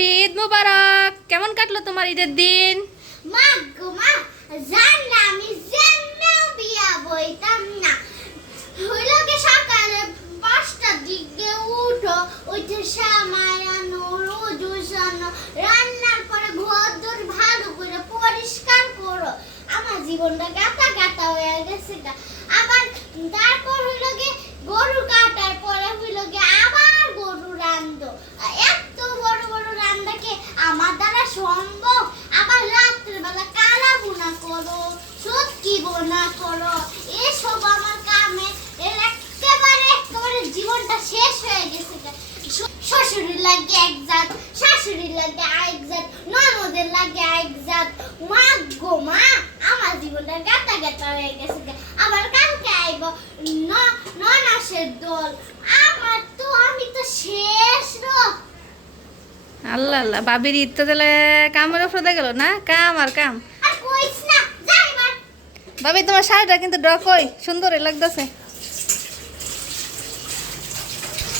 ঈদ মুবারক। কেমন কাটলো তোমার ঈদের দিন? মা গো মা জানলে আমি বিয়া বইতাম না। হইল কি সকালে পাঁচটার দিকে উঠো, উঠে সামায় আনো, রোজ উসানো রান্নার পরে ঘর ভালো করে পরিষ্কার করো। আমার জীবনটা গাতা গাতা হয়ে গেছে সম্ভব? আবার রাত্রেবেলা কালা বোনা করো সত্যি বোনা করো। এসব আমার কামে এর একেবারে একেবারে জীবনটা শেষ হয়ে গেছে শ্বশুরের লাগে এক জাত, শাশুড়ির লাগে আরেক জাত, ননদের লাগে আরেক জাত। মা গো মা, আমার জীবনটা গাতা গাতা হয়ে গেছে আবার কালকে আইব ন ননাসের দল। আমার তো আমি তো শেষ রো আল্লাহ আল্লাহ। বাবির ঈদ তো তাহলে কামের উপরে গেল না? কাম আর কাম। ভাবি তোমার শাড়িটা কিন্তু ড্র কই? সুন্দরই লাগতেছে।